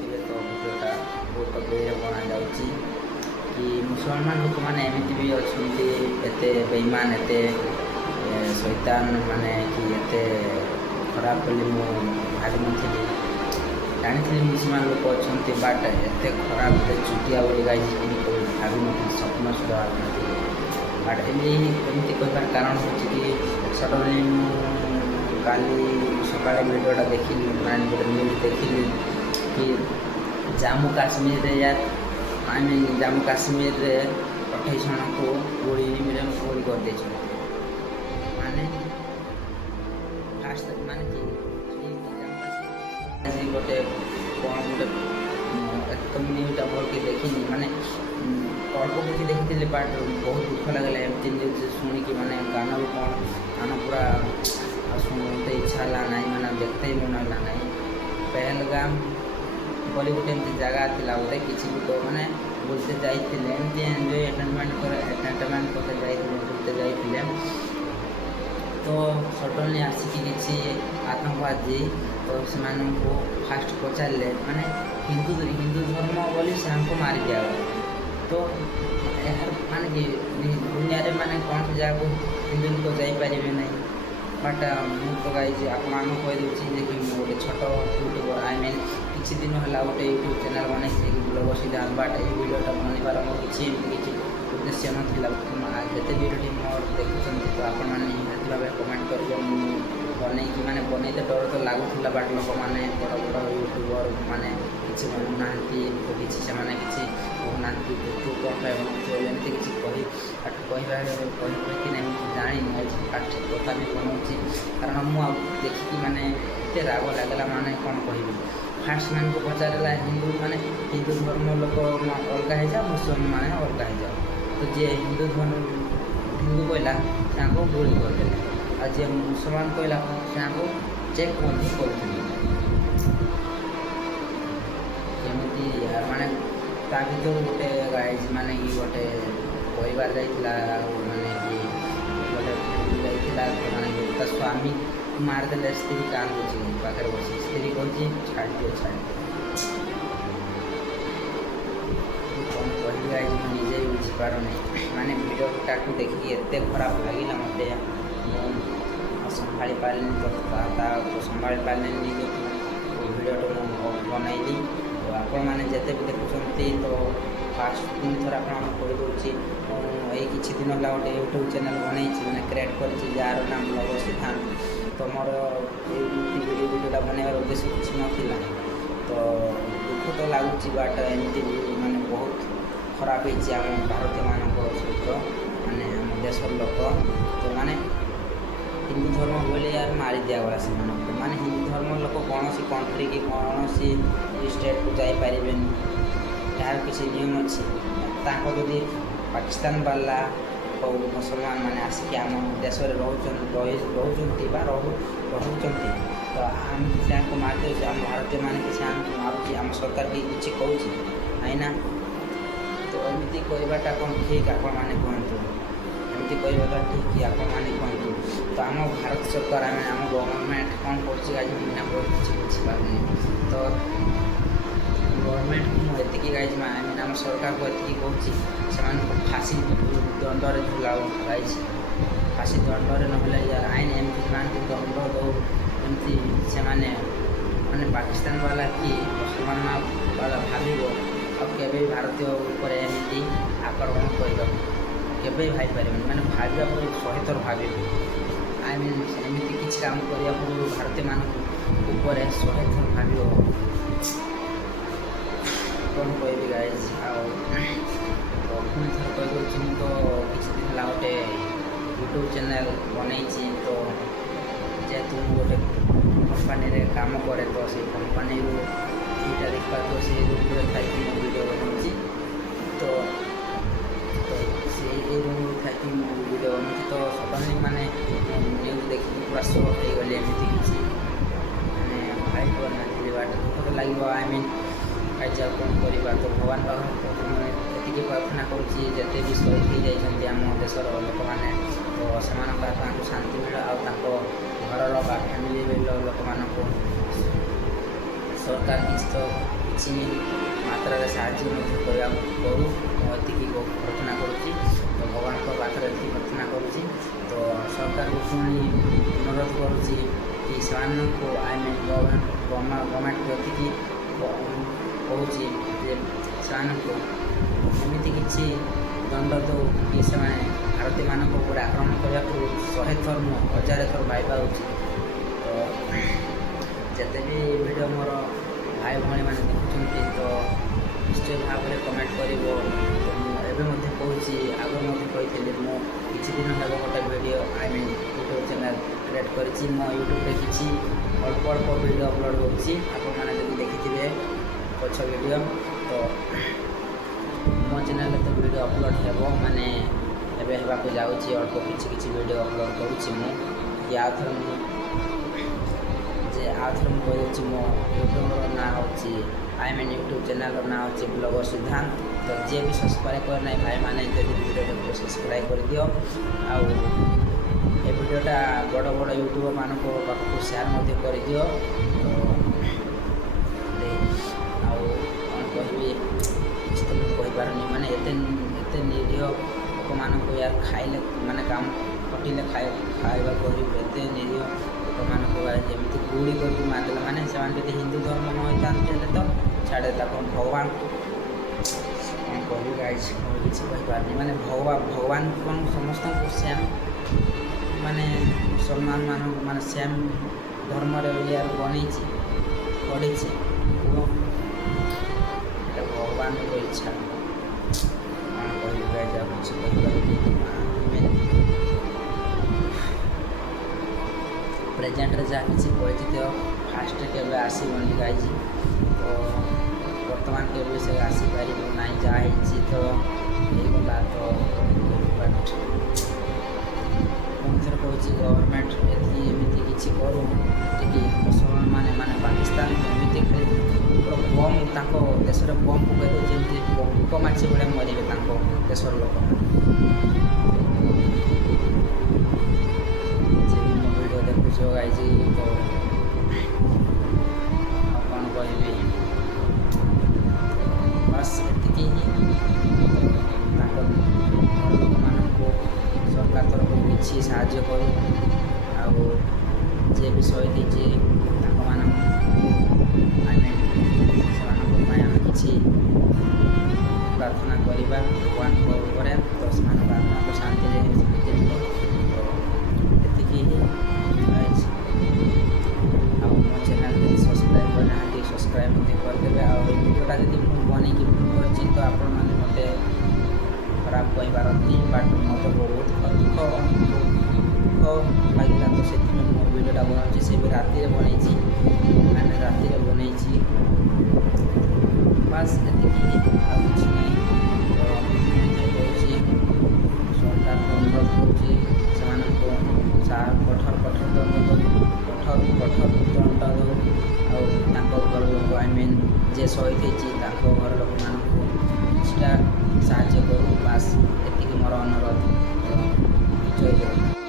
ଦେଖିଥିବେ ତ ଭିଡ଼ିଓଟା ବହୁତ ବେରେ ବନାଯାଉଛି କି ମୁସଲମାନ ଲୋକମାନେ ଏମିତି ବି ଅଛନ୍ତି ଏତେ ବେଇମାନ ଏତେ ଶୈତାନ ମାନେ କି ଏତେ ଖରାପ ବୋଲି ମୁଁ ଭାବିନଥିଲି। ଜାଣିଥିଲି ମୁସଲମାନ ଲୋକ ଅଛନ୍ତି ବଟ୍ ଏତେ ଖରାପ ଏତେ ଚୁଟିଆ ବୋଲି ଗାଇଛି ଭାବିନଥିଲି ସ୍ୱପ୍ନ ସୁଦ୍ଧା ଭାବିନଥିଲି। ବଟ୍ ଏମିତି କହିବାର କାରଣ ହେଉଛି କି ସଡନ୍ଲି ମୁଁ କାଲି ସକାଳେ ଭିଡ଼ିଓଟା ଦେଖିଲି ମାନେ ଗୋଟେ ନ୍ୟୁଜ୍ ଦେଖିଲି କି ଜାମ୍ମୁ କାଶ୍ମୀରରେ ଜାମ୍ମୁ କାଶ୍ମୀରରେ 28 ଜଣଙ୍କୁ ଗୁଳି କରିଦେଇଛନ୍ତି। ମାନେ ଫାଷ୍ଟ ମାନେ କି ଗୋଟେ କ'ଣ ଗୋଟେ ଏତେ ନ୍ୟୁଜ୍ଟା ଭଲକି ଦେଖିନି ମାନେ ଅଳ୍ପ କିଛି ଦେଖିଥିଲି ବଟ୍ ବହୁତ ଦୁଃଖ ଲାଗିଲା ଏମିତି ନ୍ୟୁଜ୍ ଶୁଣିକି ମାନେ କାନରୁ କାନ ପୁରା ଶୁଣତେ ଇଚ୍ଛା ହେଲା ନାହିଁ ମାନେ ଦେଖତେ ହିଁ ମନ ହେଲା ନାହିଁ। ପେହେଲଗାମ ବୋଲି ଗୋଟେ ଏମିତି ଜାଗା ଥିଲା ବୋଧେ କିଛି ଲୋକ ମାନେ ବୁଲତେ ଯାଇଥିଲେ ଏମିତି ଏଣ୍ଟରଟେନମେଣ୍ଟ କରତେ ଯାଇଥିଲେ ତ ସଡନ୍ଲି ଆସିକି କିଛି ଆତଙ୍କବାଦୀ ତ ସେମାନଙ୍କୁ ଫାଷ୍ଟ ପଚାରିଲେ ମାନେ ହିନ୍ଦୁ ଧର୍ମ ବୋଲି ସେମାନଙ୍କୁ ମାରି ଦିଆଗଲା। ତ ଏହାର ମାନେ କି ଦୁନିଆରେ ମାନେ କୌଣସି ଜାଗାକୁ ହିନ୍ଦୁ ଲୋକ ଯାଇପାରିବେ ନାହିଁ। ବଟ୍ ମୁଁ ତ ଗାଇଛି ଆପଣମାନଙ୍କୁ କହିଦେଉଛି ଯେ କି ମୁଁ ଗୋଟେ ଛୋଟ ୟୁଟ୍ୟୁବର୍ କିଛି ଦିନ ହେଲା ଗୋଟେ ୟୁଟ୍ୟୁବ୍ ଚ୍ୟାନେଲ୍ ବନେଇଛି ବ୍ଲଗ୍ ସିଦ୍ଧାନ୍ତ। ବଟ୍ ଏଇ ଭିଡ଼ିଓଟା ବନେଇବାର ମୋର କିଛି ଉଦ୍ଦେଶ୍ୟ ନଥିଲା। ଯେତେ ଭିଡ଼ିଓଟି ମୋର ଦେଖୁଛନ୍ତି ତ ଆପଣମାନେ ନିହାତି ଭାବେ କମେଣ୍ଟ କରିବେ। ମୁଁ ବନେଇତେ ଡର ତ ଲାଗୁଥିଲା ବଟ୍ ଲୋକମାନେ ବଡ଼ ୟୁଟ୍ୟୁବର୍ ମାନେ କିଛି ବନଉନାହାନ୍ତି ତ କିଛି ସେମାନେ କିଛି କହୁନାହାନ୍ତି ତୁ କ'ଣ ପାଇଁ ବନଉଛୁ ଏମିତି କିଛି କହିକି ନାହିଁ ମୁଁ ଜାଣିନି ଫାଷ୍ଟ କଥା ବି ବନଉଛି କାରଣ ମୁଁ ଆଉ ଦେଖିକି ମାନେ ଏତେ ରାଗ ଲାଗିଲା ମାନେ କ'ଣ କହିବି। ଫାଷ୍ଟ ସେମାନଙ୍କୁ ପଚାରିଲା ହିନ୍ଦୁ ଧର୍ମ ଲୋକ ଅଲଗା ହେଇଯାଅ ମୁସଲମାନ ଅଲଗା ହେଇଯାଅ। ତ ଯିଏ ହିନ୍ଦୁ କହିଲା ତାଙ୍କୁ ଗୁଳି କରିଦେଲେ ଆଉ ଯିଏ ମୁସଲମାନ କହିଲା ତାଙ୍କୁ ଚେକ୍ ମଧ୍ୟ କରୁଥିଲେ। ଯେମିତି ମାନେ ତା ଭିତରୁ ଗୋଟେ ଗାଇଜ ମାନେ କି ଗୋଟେ ପରିବାର ଯାଇଥିଲା ଆଉ ମାନେ କି ଗୋଟେ ଯାଇଥିଲା ମାନେ ତା ସ୍ୱାମୀ ମାରିଦେଲେ ସ୍ତ୍ରୀ କାନ୍ଦୁଛି ପାଖରେ ବସି ସ୍ତ୍ରୀ କହୁଛି ଛାଡ଼ିଦିଅ କ'ଣ କହିବି ଗାଇଜ ମୁଁ ନିଜେ ବି ବୁଝିପାରୁନି। ମାନେ ଭିଡ଼ିଓଟାକୁ ଦେଖିକି ଏତେ ଖରାପ ଲାଗିଲା ମୋତେ ମୁଁ ସମ୍ଭାଳି ପାରିଲିନି ସମ୍ଭାଳି ପାରିଲିନି ନିଜକୁ ଭିଡ଼ିଓଟା ମୁଁ ବନେଇଲି। ତ ଆପଣମାନେ ଯେତେ ବି ଦେଖୁଛନ୍ତି ତ ଫାଷ୍ଟ ଥର ଆପଣଙ୍କୁ କହିଦେଉଛି ମୁଁ ଏଇ କିଛି ଦିନ ହେଲା ଗୋଟେ ୟୁଟ୍ୟୁବ୍ ଚ୍ୟାନେଲ୍ ବନେଇଛି ମାନେ କ୍ରିଏଟ୍ କରିଛି ଯାହାର ନାମ ବ୍ଲଗ୍ ସିଦ୍ଧାନ୍ତ। ତ ମୋର ଏମିତି ଭିଡ଼ିଓଟା ବନେଇବାର ଉଦ୍ଦେଶ୍ୟ କିଛି ନଥିଲା। ତ ଦୁଃଖ ତ ଲାଗୁଛି ବଟ୍ ଏମିତି ମାନେ ବହୁତ ଖରାପ ହେଇଛି ଆମ ଭାରତୀୟମାନଙ୍କ ସହିତ ମାନେ ଆମ ଦେଶର ଲୋକ ତ ମାନେ ହିନ୍ଦୁ ଧର୍ମ ବୋଲି ଆଉ ମାରି ଦିଆଗଲା ସେମାନଙ୍କୁ। ମାନେ ହିନ୍ଦୁ ଧର୍ମ ଲୋକ କୌଣସି କଣ୍ଟ୍ରି କି କୌଣସି ଷ୍ଟେଟ୍କୁ ଯାଇପାରିବେନି ଏହାର କିଛି ନିୟମ ଅଛି। ତାଙ୍କ ଯଦି ପାକିସ୍ତାନ ବାଲା ଆଉ ମୁସଲମାନ ମାନେ ଆସିକି ଆମ ଦେଶରେ ରହୁଛନ୍ତି ତ ଆମେ ସେମାନଙ୍କୁ ମାରିଦେଉଛୁ ଆମ ଭାରତୀୟମାନେ କିଛି ଆମକୁ ମାରୁଛି ଆମ ସରକାର କିଛି କହୁଛି ନାଇଁ ନା। ତ ଏମିତି କରିବାଟା କ'ଣ ଠିକ୍ ଆପଣମାନେ କୁହନ୍ତୁ। ଏମିତି କହିବାଟା ଠିକ୍ କି ଆପଣମାନେ କୁହନ୍ତୁ। ତ ଆମ ଭାରତ ସରକାର ଆମ ଗଭର୍ଣ୍ଣମେଣ୍ଟ କ'ଣ କରୁଛି ଆଜି ମୁଁ ବହୁତ କିଛି ବୁଝିପାରୁନି। ତ ଗଭର୍ଣ୍ଣମେଣ୍ଟକୁ ମୁଁ ଏତିକି ଗାଇଛି ଆମ ସରକାରକୁ ଏତିକି କହୁଛି ସେମାନଙ୍କୁ ଫାଶୀ ଦଣ୍ଡରେ ଗାଇଛି। ଫାଶୀ ଦଣ୍ଡରେ ନହେଲେ ୟାର ଆଇନ ଏମିତି ସେମାନଙ୍କୁ ଦଣ୍ଡ ଦେଉ ଏମିତି ସେମାନେ ମାନେ ପାକିସ୍ତାନ ବାଲା କି ମୁସଲମାନ ବାଲା ଭାବିବ ଆଉ କେବେ ଭାରତୀୟ ଉପରେ ଏମିତି ଆକ୍ରମଣ କରିବାକୁ କେବେ ଭାବିପାରିବେନି। ମାନେ ଭାବିବା ପରେ 100 ଥର ଭାବିବେ। ଏମିତି କିଛି କାମ କରିବା ପୂର୍ବରୁ ଭାରତୀୟମାନଙ୍କ ଉପରେ 100 ଥର ଭାବିବ। କ'ଣ କହିବି ଗାଇଜ। ଆଉ ପୁଣି ଥର କହିଦେଉଛି ମୁଁ ତ କିଛି ଦିନ ହେଲା ଗୋଟେ ୟୁଟ୍ୟୁବ୍ ଚ୍ୟାନେଲ୍ ବନେଇଛି। ତ ଯେହେତୁ ମୁଁ ଗୋଟେ କମ୍ପାନୀରେ କାମ କରେ ତ ସେଇ କମ୍ପାନୀରୁ ଏଇଟା ଦେଖିପାରୁଥିବ ସେଇ ରୁମ୍ରେ ଥାଇକି ମୁଁ ଭିଡ଼ିଓ ବନଉଛି। ତ ସେଇ ରୁମ୍ରୁ ଥାଇକି ମୁଁ ଭିଡ଼ିଓ ବନଉଛି। ତ ସଡନ୍ଲି ମାନେ ନ୍ୟୁଜ୍ ଦେଖିକି ପୁରା ସକ୍ ହେଇଗଲି। ଏମିତି କିଛି ମାନେ ଭାବି ପାରୁନଥିଲି ବଟ୍ ଦୁଃଖ ତ ଲାଗିବ। ଗାଇଜ ଆଉ କ'ଣ କରିବା। ତ ଭଗବାନ ପାଖକୁ ମୁଁ ଏତିକି ପ୍ରାର୍ଥନା କରୁଛି ଯେତେ ବି ଶହୀଦ ହେଇଯାଇଛନ୍ତି ଆମ ଦେଶର ଲୋକମାନେ ତ ସେମାନଙ୍କ ଆତ୍ମାକୁ ଶାନ୍ତି ମିଳେ ଆଉ ତାଙ୍କ ଘରର ବା ଫ୍ୟାମିଲି ଲୋକମାନଙ୍କୁ ସରକାର କିଛି କିଛି ମାତ୍ରାରେ ସାହାଯ୍ୟ ମଧ୍ୟ କରୁ ମୁଁ ଏତିକି ପ୍ରାର୍ଥନା କରୁଛି। ତ ଭଗବାନଙ୍କ ପାଖରେ ଏତିକି ପ୍ରାର୍ଥନା କରୁଛି। ତ ସରକାରକୁ ପୁଣି ଅନୁରୋଧ କରୁଛି କି ସେମାନଙ୍କୁ ଗଭର୍ଣ୍ଣମେଣ୍ଟ ଏତିକି କହୁଛି ଯେ ସେମାନଙ୍କୁ ଏମିତି କିଛି ଦଣ୍ଡ ଦେଉ କି ସେମାନେ ଭାରତୀୟମାନଙ୍କ ଉପରେ ଆକ୍ରମଣ କରିବାକୁ 100 ଥର ନୁହଁ 1000 ଥର ଭାଇବା ଉଚିତ। ତ ଯେତେ ବି ଭିଡ଼ିଓ ମୋର ଭାଇ ଭଉଣୀମାନେ ଦେଖୁଛନ୍ତି ତ ନିଶ୍ଚୟ ଭାବରେ କମେଣ୍ଟ କରିବ। ତ ମୁଁ ଏବେ ମଧ୍ୟ କହୁଛି, ଆଗରୁ ମଧ୍ୟ କହିଥିଲି, ମୁଁ କିଛି ଦିନ ହେବ ଗୋଟେ ଭିଡ଼ିଓ ୟୁଟ୍ୟୁବ୍ ଚ୍ୟାନେଲ୍ କ୍ରିଏଟ୍ କରିଛି। ମୋ ୟୁଟ୍ୟୁବ୍ରେ କିଛି ଅଳ୍ପ ଭିଡ଼ିଓ ଅପଲୋଡ଼ ହେଉଛି। ଆପଣମାନେ ଯଦି ଦେଖିଥିବେ ପଛ ଭିଡ଼ିଓ, ତ ମୋ ଚ୍ୟାନେଲ୍ରେ ତ ଭିଡ଼ିଓ ଅପଲୋଡ଼ ହେବ ମାନେ ଏବେ ହେବାକୁ ଯାଉଛି। ଅଳ୍ପ କିଛି ଭିଡ଼ିଓ ଅପଲୋଡ଼ କରୁଛି ମୁଁ। ଆଉଥରେ ମୁଁ କହିଦେଉଛି, ମୋ ୟୁଟ୍ୟୁବ୍ର ନାଁ ହେଉଛି ୟୁଟ୍ୟୁବ୍ ଚ୍ୟାନେଲ୍ର ନାଁ ହେଉଛି ବ୍ଲଗର୍ ସିଦ୍ଧାନ୍ତ। ତ ଯିଏ ବି ସବସ୍କ୍ରାଇବ୍ করে ନାହିଁ ଭାଇମାନେ ଯଦି ଭିଡ଼ିଓ ଦେଖିବ ସବସ୍କ୍ରାଇବ୍ କରିଦିଅ। ଆଉ ଏ ଭିଡ଼ିଓଟା ବଡ଼ ୟୁଟ୍ୟୁବର୍ ମାନଙ୍କ ପାଖକୁ ସେୟାର ମଧ୍ୟ କରିଦିଅ। ଆଉ କ'ଣ କହିବି, କିଛି ତ ମୁଁ କହିପାରୁନି। ମାନେ ଏତେ ନିରୀହ ଲୋକମାନଙ୍କୁ ୟାର ଖାଇଲେ ମାନେ କାମ ଖଟିଲେ ଖାଇବାକୁ ଏତେ ନିରୀହ ଲୋକମାନଙ୍କୁ ଯେମିତି ଗୁଳି କରିକି ମାରିଦେଲା। ମାନେ ସେମାନେ ଯଦି ହିନ୍ଦୁ ଧର୍ମ ନ ହୋଇଥାନ୍ତି ହେଲେ ତ ଛାଡ଼େ, ତାକୁ ଭଗବାନ କ'ଣ କହିବି ଗାଇଜ, ମୁଁ କିଛି କହିପାରୁନି। ମାନେ ଭଗବାନ କ'ଣ ସମସ୍ତଙ୍କୁ ସେମ୍ ମାନେ ମୁସଲମାନ ମାନଙ୍କୁ ମାନେ ସେମ୍ ଧର୍ମରେ ୟାର ବନେଇଛି ଗଢ଼ିଛି। ଏଇଟା ଭଗବାନଙ୍କ ଇଚ୍ଛା। କ'ଣ କହିବି ଗାଇଜ, ଆଉ କିଛି କହିପାରୁନି। ପ୍ରେଜେଣ୍ଟରେ ଯାହା କିଛି ପରିଚିତ ଫାଷ୍ଟ କେବେ ଆସିବନି ଗାଇଜ। ତ ବର୍ତ୍ତମାନ କେବେ ସେ ଆସିପାରିବ ନାହିଁ। ଯାହା ହେଇଛି ତ ହେଇଗଲା। ତ ବଟ୍ ପୁଣିଥରେ କହୁଛି, ଗଭର୍ଣ୍ଣମେଣ୍ଟ ଏମିତି କିଛି କରୁ ଟିକେ ମୁସଲମାନ ମାନେ ପାକିସ୍ତାନ ଏମିତି ବମ୍ ତାଙ୍କ ଦେଶରେ ବମ୍ ପକାଇଦେଉ ଯେମିତି ପୋକ ମାଛି ଭଳିଆ ମରିବେ ତାଙ୍କ ଦେଶର ଲୋକମାନେ। ଦେଖୁଛ ଗାଇଜ, ତ ଆଉ କ'ଣ କହିବି, ବାସ୍ ଏତିକି ହିଁ। ତାଙ୍କ ଲୋକମାନଙ୍କୁ ସରକାର ତରଫରୁ କିଛି ସାହାଯ୍ୟ କରୁ। ଆଉ ଯିଏ ବି ଶହୀଦ ହେଇଛି ତାଙ୍କମାନଙ୍କୁ ସେମାନଙ୍କ ପାଇଁ ଆମେ କିଛି ପ୍ରାର୍ଥନା କରିବା ଭଗବାନଙ୍କ ଉପରେ। ତ ସେମାନଙ୍କ ଆତ୍ମାକୁ ଶାନ୍ତି ମିଳିବ। ତ ଏତିକି ହିଁ। ଆଉ ମୋ ଚ୍ୟାନେଲ୍ ଯଦି ସବସ୍କ୍ରାଇବ୍ କରିନାହାନ୍ତି ସବସ୍କ୍ରାଇବ୍ ମଧ୍ୟ କରିଦେବେ। ଆଉ ଏ ଭିଡ଼ିଓଟା ଯଦି ମୁଁ ବନେଇକି ଭୁଲ କରିଛି ତ ଆପଣମାନେ ମୋତେ ଖରାପ କହିପାରନ୍ତି। ବଟ୍ ମୋତେ ବହୁତ ଦୁଃଖ ଲାଗିଲା। ତ ସେଥିପାଇଁ ମୁଁ ଭିଡ଼ିଓଟା ବନାଉଛି। ସେ ବି ରାତିରେ ବନେଇଛି, ବାସ୍ ଏତିକି, ଆଉ କିଛି ନାହିଁ। ତ ମୁଁ କହୁଛି, ସରକାରଙ୍କୁ ଅନୁରୋଧ କରୁଛି ସେମାନଙ୍କୁ କଠୋର ଦଣ୍ଡ ଦେଉ। ଆଉ ତାଙ୍କ ଘର ଲୋକ ଯିଏ ଶହୀଦ ହେଇଛି ତାଙ୍କ ଘର ଲୋକମାନଙ୍କୁ କିଛିଟା ସାହାଯ୍ୟ କରୁ। ବାସ୍ ଏତିକି ମୋର ଅନୁରୋଧ। ଜୟ ଜଗନ୍ନାଥ।